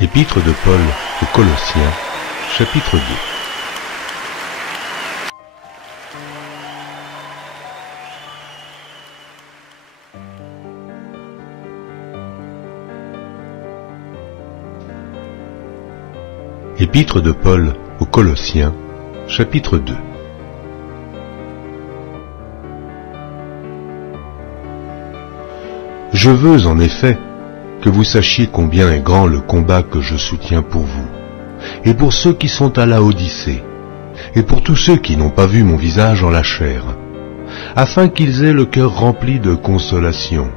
Épître de Paul aux Colossiens, chapitre 2. Épître de Paul aux Colossiens, chapitre 2. Je veux en effet que vous sachiez combien est grand le combat que je soutiens pour vous, et pour ceux qui sont à Laodicée, et pour tous ceux qui n'ont pas vu mon visage en la chair, afin qu'ils aient le cœur rempli de consolation,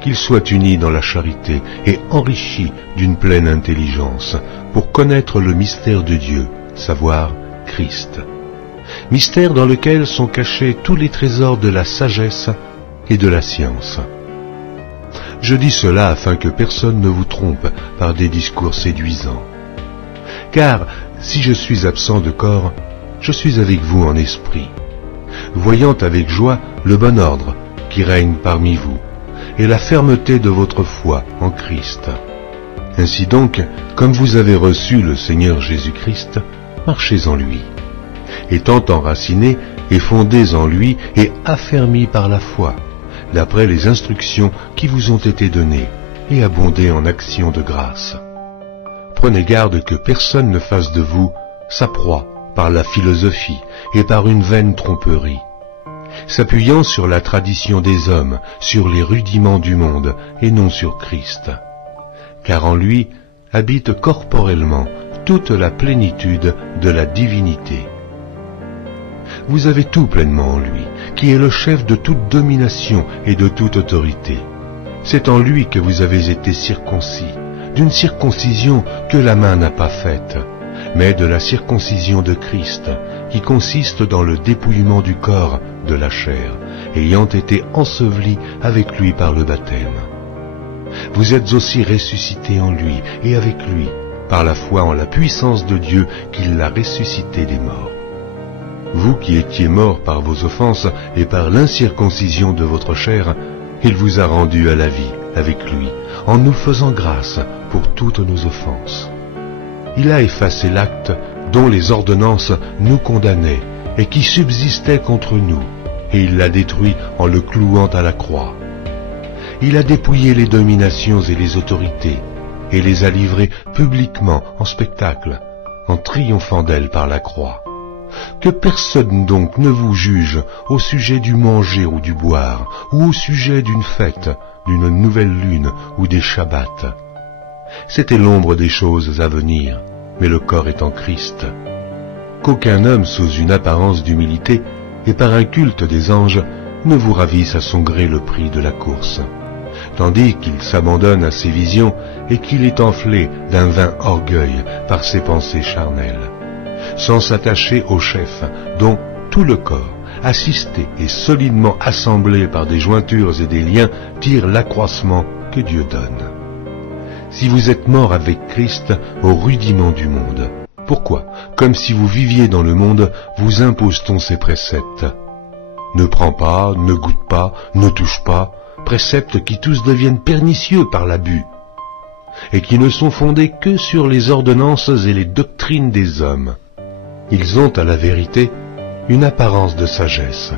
qu'ils soient unis dans la charité et enrichis d'une pleine intelligence, pour connaître le mystère de Dieu, savoir Christ. Mystère dans lequel sont cachés tous les trésors de la sagesse et de la science. Je dis cela afin que personne ne vous trompe par des discours séduisants. Car si je suis absent de corps, je suis avec vous en esprit, voyant avec joie le bon ordre qui règne parmi vous, et la fermeté de votre foi en Christ. Ainsi donc, comme vous avez reçu le Seigneur Jésus-Christ, marchez en lui, étant enracinés et fondés en lui et affermis par la foi, d'après les instructions qui vous ont été données, et abondez en actions de grâce. Prenez garde que personne ne fasse de vous sa proie par la philosophie et par une vaine tromperie, s'appuyant sur la tradition des hommes, sur les rudiments du monde, et non sur Christ. Car en lui habite corporellement toute la plénitude de la divinité. Vous avez tout pleinement en lui, qui est le chef de toute domination et de toute autorité. C'est en lui que vous avez été circoncis, d'une circoncision que la main n'a pas faite, mais de la circoncision de Christ, qui consiste dans le dépouillement du corps de la chair, ayant été ensevelis avec lui par le baptême. Vous êtes aussi ressuscités en lui et avec lui, par la foi en la puissance de Dieu qui l'a ressuscité des morts. Vous qui étiez morts par vos offenses et par l'incirconcision de votre chair, il vous a rendus à la vie avec lui, en nous faisant grâce pour toutes nos offenses. Il a effacé l'acte dont les ordonnances nous condamnaient et qui subsistait contre nous, et il l'a détruit en le clouant à la croix. Il a dépouillé les dominations et les autorités, et les a livrées publiquement en spectacle, en triomphant d'elles par la croix. Que personne donc ne vous juge au sujet du manger ou du boire, ou au sujet d'une fête, d'une nouvelle lune ou des shabbats. C'était l'ombre des choses à venir, mais le corps est en Christ. Qu'aucun homme sous une apparence d'humilité et par un culte des anges ne vous ravisse à son gré le prix de la course, tandis qu'il s'abandonne à ses visions et qu'il est enflé d'un vain orgueil par ses pensées charnelles, sans s'attacher au chef, dont tout le corps, assisté et solidement assemblé par des jointures et des liens, tire l'accroissement que Dieu donne. Si vous êtes morts avec Christ au rudiment du monde, pourquoi, comme si vous viviez dans le monde, vous impose-t-on ces préceptes? Ne prends pas, ne goûte pas, ne touche pas, préceptes qui tous deviennent pernicieux par l'abus, et qui ne sont fondés que sur les ordonnances et les doctrines des hommes. Ils ont à la vérité une apparence de sagesse,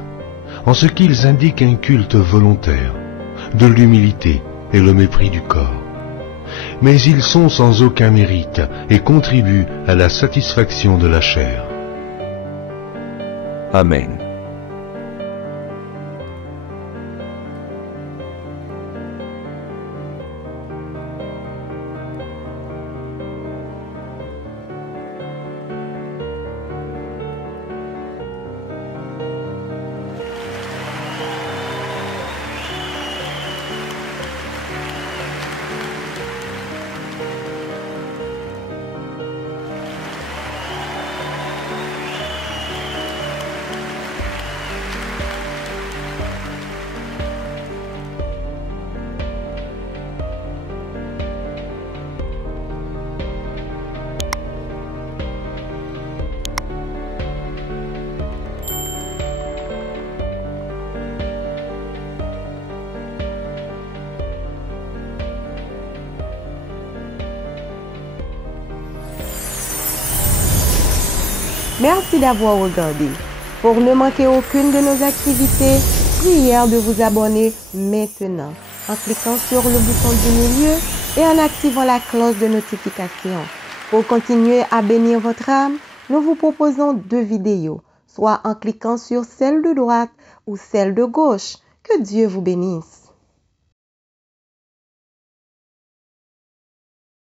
en ce qu'ils indiquent un culte volontaire, de l'humilité et le mépris du corps. Mais ils sont sans aucun mérite et contribuent à la satisfaction de la chair. Amen. Merci d'avoir regardé. Pour ne manquer aucune de nos activités, prière de vous abonner maintenant en cliquant sur le bouton du milieu et en activant la cloche de notification. Pour continuer à bénir votre âme, nous vous proposons 2 vidéos, soit en cliquant sur celle de droite ou celle de gauche. Que Dieu vous bénisse.